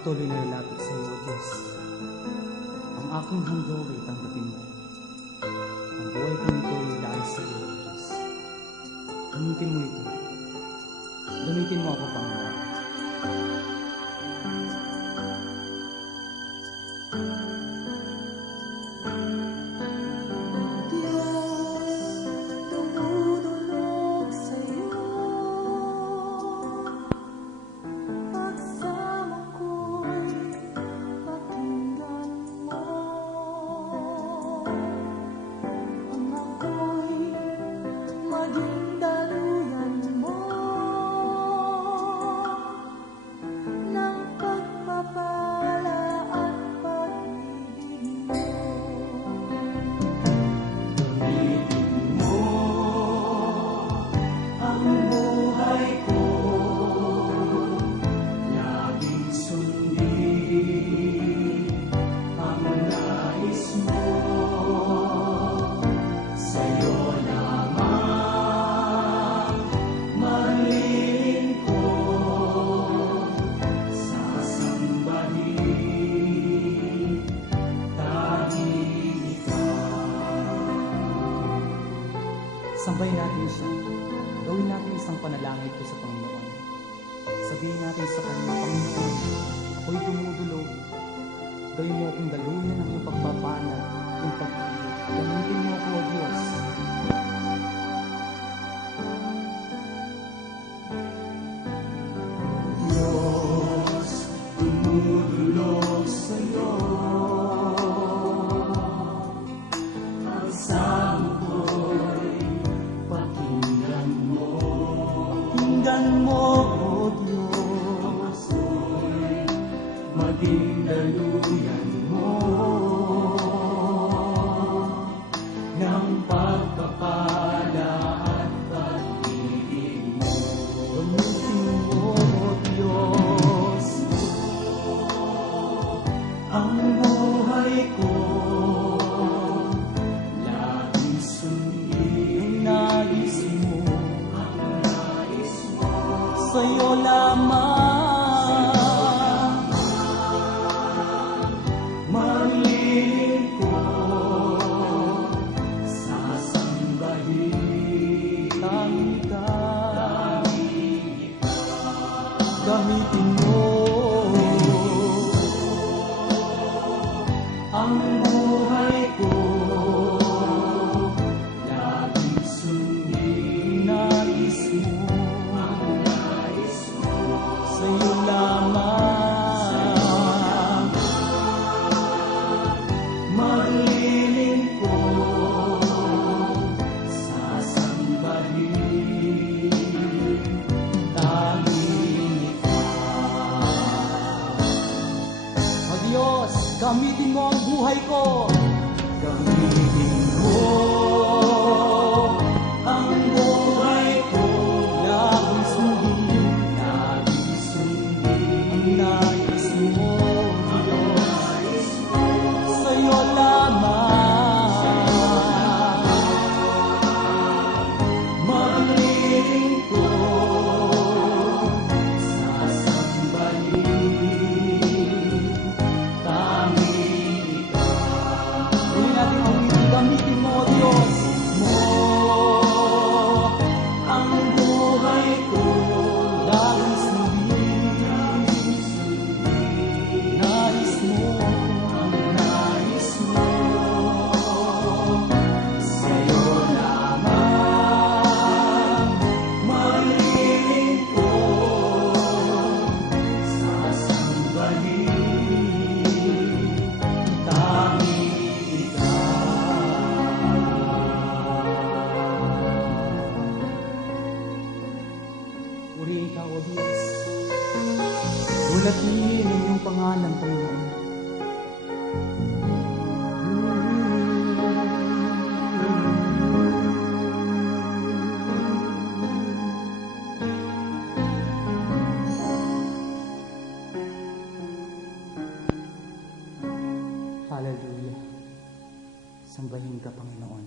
patuloy na lalapit sa iyo, Diyos. Ang aking mundo ay tanggapin mo. Ang buhay ko nito ay dahil sa iyo, Diyos. Gamitin mo ito. Gamitin mo ako, Panginoon. Sambahin natin siya. Gawin natin isang panalangin ito sa Panginoon. Sabihin natin sa Kanya, Panginoon, ako'y dumudulog. Gawin mo akong Maging daluyan mo ng pagpapala at mo. Gamitin mo, Diyos, ang buhay ko. Laging sundin nais mo, ang mo. Sa'yo lamang Gamitin mo ang gamitin mo ang buhay ko. Gamitin Purihin ka, O Diyos. Bulatin ang iyong pangalan, Panginoon. Hallelujah. Sambahin ka, Panginoon.